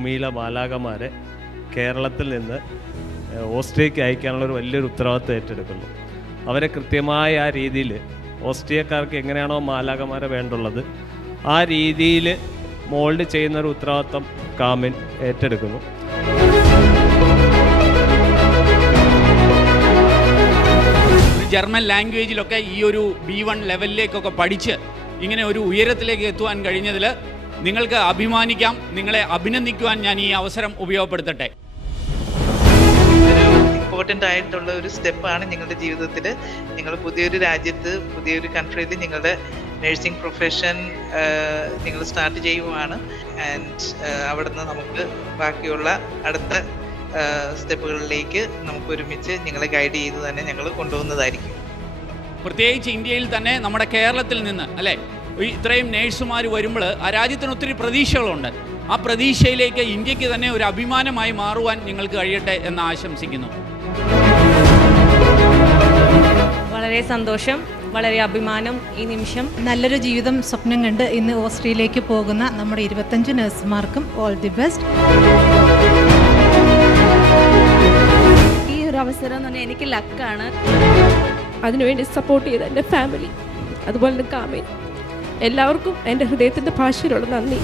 ഭൂമിയിലെ മാലാഖമാരെ കേരളത്തിൽ നിന്ന് ഓസ്ട്രിയയ്ക്ക് അയക്കാനുള്ളൊരു വലിയൊരു ഉത്തരവാദിത്വം ഏറ്റെടുക്കുന്നു. അവരെ കൃത്യമായ ആ രീതിയിൽ ഓസ്ട്രിയക്കാർക്ക് എങ്ങനെയാണോ മാലാഖമാരെ വേണ്ടുള്ളത് ആ രീതിയിൽ മോൾഡ് ചെയ്യുന്നൊരു ഉത്തരവാദിത്വം കാമിൻ ഏറ്റെടുക്കുന്നു. ജർമ്മൻ ലാംഗ്വേജിലൊക്കെ ഈ ഒരു B1 ലെവലിലേക്കൊക്കെ പഠിച്ച് ഇങ്ങനെ ഒരു ഉയരത്തിലേക്ക് എത്തുവാൻ കഴിഞ്ഞതിൽ നിങ്ങൾക്ക് അഭിമാനിക്കാം. നിങ്ങളെ അഭിനന്ദിക്കുവാൻ ഞാൻ ഈ അവസരം ഉപയോഗപ്പെടുത്തട്ടെ. ഇമ്പോർട്ടൻ്റ് ആയിട്ടുള്ള ഒരു സ്റ്റെപ്പാണ് നിങ്ങളുടെ ജീവിതത്തിൽ. നിങ്ങൾ പുതിയൊരു രാജ്യത്ത്, പുതിയൊരു കൺട്രിയിൽ നിങ്ങളുടെ നഴ്സിംഗ് പ്രൊഫഷൻ നിങ്ങൾ സ്റ്റാർട്ട് ചെയ്യുവാണ്. ആൻഡ് അവിടെ നിന്ന് നമുക്ക് ബാക്കിയുള്ള അടുത്ത സ്റ്റെപ്പുകളിലേക്ക് നമുക്ക് ഒരുമിച്ച് നിങ്ങളെ ഗൈഡ് ചെയ്ത് തന്നെ ഞങ്ങൾ കൊണ്ടുപോകുന്നതായിരിക്കും. പ്രത്യേകിച്ച് ഇന്ത്യയിൽ തന്നെ നമ്മുടെ കേരളത്തിൽ നിന്ന് അല്ലേ ഇത്രയും നേഴ്സുമാർ വരുമ്പോൾ ആ രാജ്യത്തിന് ഒത്തിരി പ്രതീക്ഷകളുണ്ട്. ആ പ്രതീക്ഷയിലേക്ക് ഇന്ത്യക്ക് തന്നെ ഒരു അഭിമാനമായി മാറുവാൻ നിങ്ങൾക്ക് കഴിയട്ടെ എന്ന് ആശംസിക്കുന്നു. വളരെ സന്തോഷം, വളരെ അഭിമാനം ഈ നിമിഷം. നല്ലൊരു ജീവിതം സ്വപ്നം കണ്ട് ഇന്ന് ഓസ്ട്രിയയിലേക്ക് പോകുന്ന നമ്മുടെ 25 നഴ്സുമാർക്കും ഓൾ ദി ബെസ്റ്റ്. ഈ ഒരു അവസരം എന്ന് പറഞ്ഞാൽ എനിക്ക് ലക്കാണ്. അതിനുവേണ്ടി സപ്പോർട്ട് ചെയ്ത എൻ്റെ ഫാമിലി, അതുപോലെ തന്നെ കാമേ, എല്ലാവർക്കും എൻ്റെ ഹൃദയത്തിൻ്റെ ഭാഷയിലുള്ള നന്ദി.